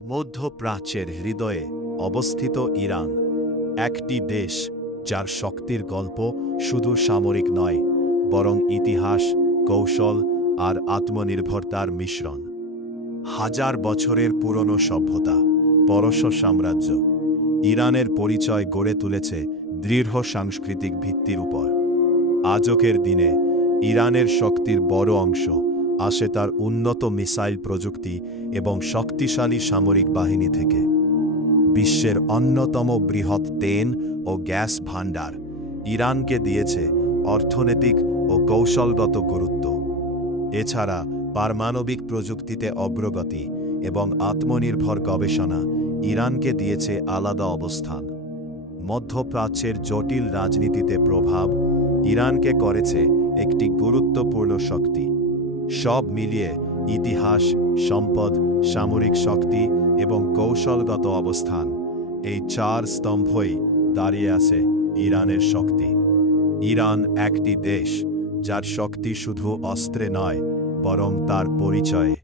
মধ্যপ্রাচ্যের হৃদয়ে অবস্থিত ইরান একটি দেশ যার শক্তির গল্প শুধু সামরিক নয়, বরং ইতিহাস, কৌশল আর আত্মনির্ভরতার মিশ্রণ। হাজার বছরের পুরনো সভ্যতা, পরশ সাম্রাজ্য ইরানের পরিচয় গড়ে তুলেছে দৃঢ় সাংস্কৃতিক ভিত্তির উপর। আজকের দিনে ইরানের শক্তির বড় অংশ আসে তার উন্নত মিসাইল প্রযুক্তি এবং শক্তিশালী সামরিক বাহিনী থেকে। বিশ্বের অন্যতম বৃহৎ তেল ও গ্যাস ভাণ্ডার ইরানকে দিয়েছে অর্থনৈতিক ও কৌশলগত গুরুত্ব। এছাড়া পারমাণবিক প্রযুক্তিতে অগ্রগতি এবং আত্মনির্ভর গবেষণা ইরানকে দিয়েছে আলাদা অবস্থান। মধ্যপ্রাচ্যের জটিল রাজনীতিতে প্রভাব ইরানকে করেছে একটি গুরুত্বপূর্ণ শক্তি। সব মিলিয়ে ইতিহাস, সম্পদ, সামরিক শক্তি এবং কৌশলগত অবস্থান, এই চার স্তম্ভই দাঁড়িয়ে আছে ইরানের শক্তি। ইরান একটি দেশ যার শক্তি শুধু অস্ত্রে নয়, বরং তার পরিচয়ে।